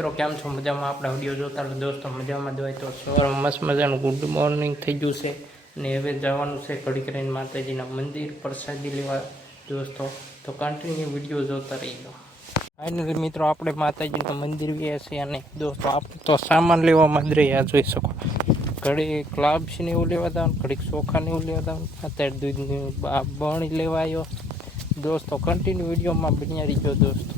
મિત્રો કેમ છો? મજામાં? આપણા વિડીયો જોતા દોસ્તો મજામાં જ હોય તો સવારમાં મસ્ત મજાનું ગુડ મોર્નિંગ થઈ ગયું છે અને હવે જવાનું છે ઘડી કરીને માતાજીના મંદિર પ્રસાદી લેવા દોસ્તો, તો કન્ટિન્યુ વિડીયો જોતા રહીજો. ફાઇનલી મિત્રો આપણે માતાજીના મંદિર ગયા છીએ અને દોસ્તો આપણે તો સામાન લેવામાં જ રહ્યા જોઈ શકો. ઘડીક લાભસી એવું લેવા જવાનું, ઘડીક ચોખા ને એવું લેવા જવાનું, અત્યારે દૂધની બણી લેવા આવ્યો દોસ્તો. કન્ટિન્યુ વિડીયોમાં બન્યા રહીજો દોસ્તો.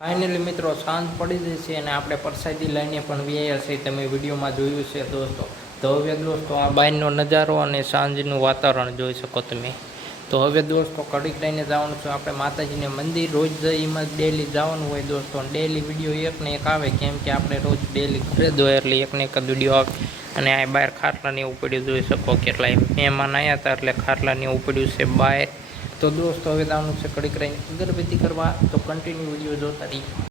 ફાઇનલી મિત્રો સાંજ પડી ગઈ છે અને આપણે પ્રસાદી લઈને પણ વ્યાયા છે, તમે વિડીયોમાં જોયું છે દોસ્તો. તો હવે દોસ્તો આ બહારનો નજારો અને સાંજનું વાતાવરણ જોઈ શકો તમે. તો હવે દોસ્તો કડીક લઈને જવાનું છે આપણે માતાજીને મંદિર. રોજ એમાં ડેલી જવાનું હોય દોસ્તો, ડેલી વિડીયો એક ને એક આવે, કેમ કે આપણે રોજ ડેલી ઘરે દો એટલે એક ને એક જ વિડીયો આવે. અને આ બહાર ખાટલાને એવું પડ્યું જોઈ શકો, કેટલાય મહેમાન આવ્યા હતા એટલે ખાટલાને એવું પડ્યું છે બહાર. તો દોસ્તો હવે જવાનું છે કડીક રહીને અગરબત્તી કરવા, તો કન્ટિન્યુ વિડીયો જોતા રહીએ.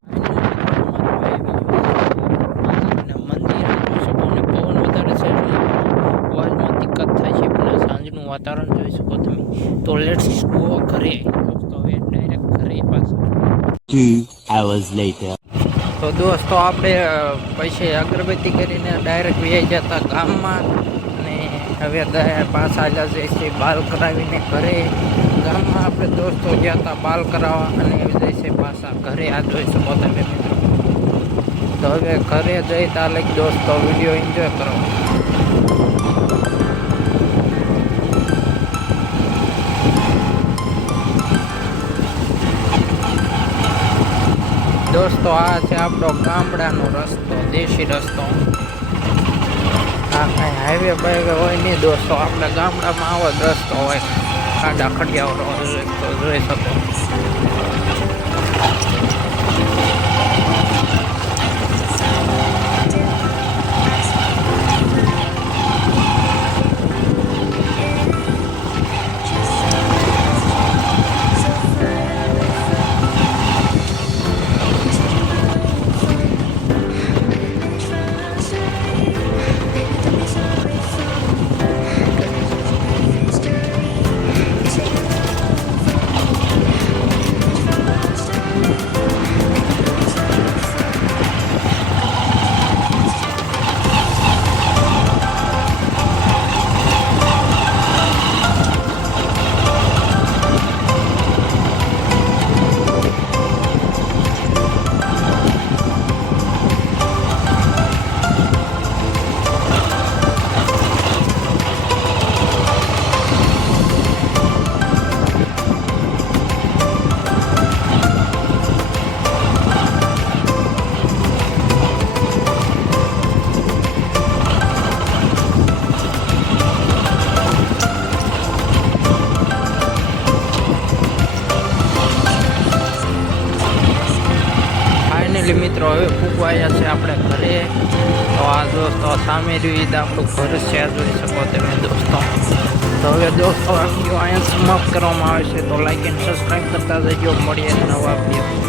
વાતાવરણ જોઈ શકો તમે. તો લેટ્સ ગો ઘરે દોસ્તો, હવે ડાયરેક્ટ ઘરે પાછા. 2 hours later. તો દોસ્તો આપણે પછી અગરબત્તી કરીને ડાયરેક્ટ વ્યાઈ જતા ગામમાં અને હવે પાછા આવ્યા જઈએ છીએ બાલ કરાવીને ઘરે. ગામમાં આપણે દોસ્તો ગયા હતા બાલ કરાવવા અને જઈએ છીએ પાછા ઘરે. આ જોઈ શકો તમે મિત્રો. તો હવે ઘરે જઈ તાલે દોસ્તો વિડીયો એન્જોય કરો. દોસ્તો આ છે આપણો ગામડાનો રસ્તો, દેશી રસ્તો. આ કાંઈ હાઈવે બાઈવે હોય નહીં દોસ્તો, આપણે ગામડામાં આવો જ રસ્તો હોય, ખાડા ખડિયાવાળો તો જોઈ શકો. મિત્રો હવે ફૂગવાયા છે આપણે ઘરે. તો આ દોસ્તો સામે રહ્યું આપણું ઘર છે, આ જોઈ શકો તમે દોસ્તો. તો હવે દોસ્તો આ વિડીયો અહીંયા સમાપ્ત કરવામાં આવે છે, તો લાઈક એન્ડ સબસ્ક્રાઈબ કરતા જજો. મળીએ નવા વિડીયો.